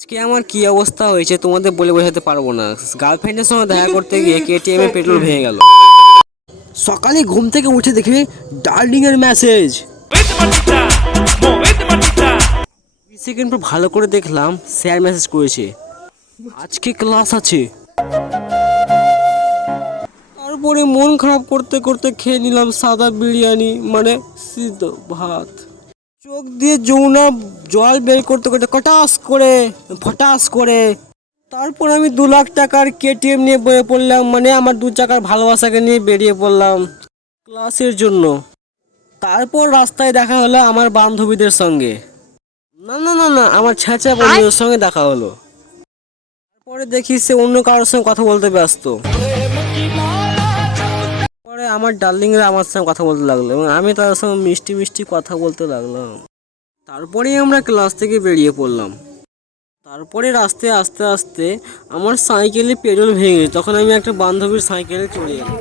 আজকে আমার কি অবস্থা হয়েছে তোমাদের বলে বোঝাতে পারবো না। গার্লফ্রেন্ডের সঙ্গে দেখা করতে গিয়ে কেটিএম এর পেট্রোল ভেঙে গেল। সকালে ঘুম থেকে উঠে দেখি ডার্লিং এর মেসেজ। সেকেন্ড পর ভালো করে দেখলাম, স্যার মেসেজ করেছে আজকে ক্লাস আছে। তারপরে মন খারাপ করতে করতে খেয়ে নিলাম সাদা বিরিয়ানি, মানে সিদ্ধ ভাত। চোখ দিয়ে যমুনা জল বের করতে করতে ফটাস করে তারপর আমি 2 লাখ টাকার কেটিএম নিয়ে বেরিয়ে পড়লাম, মানে আমার 2 চাকার ভালোবাসাকে নিয়ে বেরিয়ে পড়লাম ক্লাসের জন্য। তারপর রাস্তায় দেখা হলো আমার বান্ধবীদের সঙ্গে, না না না না আমার ছেঁচা বন্ধুদের সঙ্গে দেখা হলো। তারপরে দেখি সে অন্য কারোর সঙ্গে কথা বলতে ব্যস্ত। পরে আমার ডার্লিংরা আমার সঙ্গে কথা বলতে লাগলো এবং আমি তাদের সঙ্গে মিষ্টি মিষ্টি কথা বলতে লাগলাম। তারপরেই আমরা ক্লাস থেকে বেরিয়ে পড়লাম। তারপরে রাস্তায় আস্তে আস্তে আমার সাইকেলে পেট্রোল ভেঙে গেছে। তখন আমি একটা বান্ধবীর সাইকেলে চড়ে এলাম।